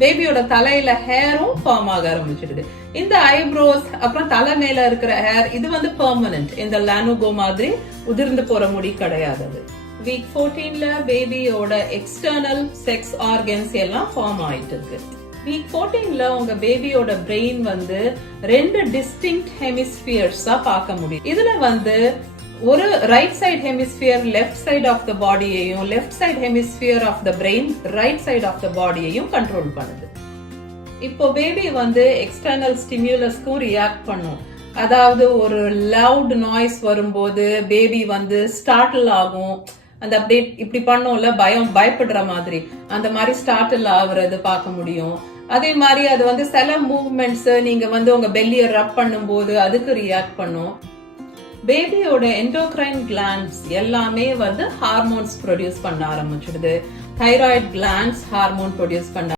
பேபியோட தலையில ஹேரும் ஃபார்ம் ஆக ஆரம்பிச்சிடுது. இந்த ஐப்ரோஸ் அப்புறம் தலை மேல இருக்கிற ஹேர் இது வந்து பெர்மனன்ட். இந்த லானுகோ மாதிரி உதிர்ந்து போற முடி கிடையாது. வீக் 14ல பேபியோட எக்ஸ்டர்னல் செக்ஸ் ஆர்கன்ஸ் எல்லாம் ஃபார்ம் ஆயிட்டு இருக்கு. வீக் 14ல உங்க பேபியோட பிரெயின் வந்து 2 டிஸ்டிங்க்ட் ஹெமிஸ்பியர்ஸா பார்க்க முடியும். இதுல வந்து ஒரு right side hemisphere left side of the பாடியையும், left side hemisphere of the brain right side of the பாடியையும் கண்ட்ரோல் பண்ணுது. இப்போ பேபி வந்து எக்ஸ்டர்னல் ஸ்டிமுலஸ்க்கும் ரியாக்ட் பண்ணும். அதாவது ஒரு லவுட் நாய்ஸ் வரும்போது பேபி வந்து ஸ்டார்டில் ஆகும். அந்த அப்படியே இப்படி பண்ணோம்ல, பயப்படுற மாதிரி, அந்த மாதிரி ஸ்டார்டில் ஆகுறது பார்க்க முடியும். அதே மாதிரி அது வந்து சில மூவ்மெண்ட்ஸ் நீங்க வந்து உங்க பெல்லிய ரப் பண்ணும்போது அதுக்கு ரியாக்ட் பண்ணும். பேபியோட எண்டோக்ரைன் கிளாண்ட்ஸ் எல்லாமே வந்து ஹார்மோன்ஸ் ப்ரொடியூஸ் பண்ண ஆரம்பிச்சிடுது. தைராய்டு கிளாண்ட்ஸ் ஹார்மோன் ப்ரொடியூஸ் பண்ண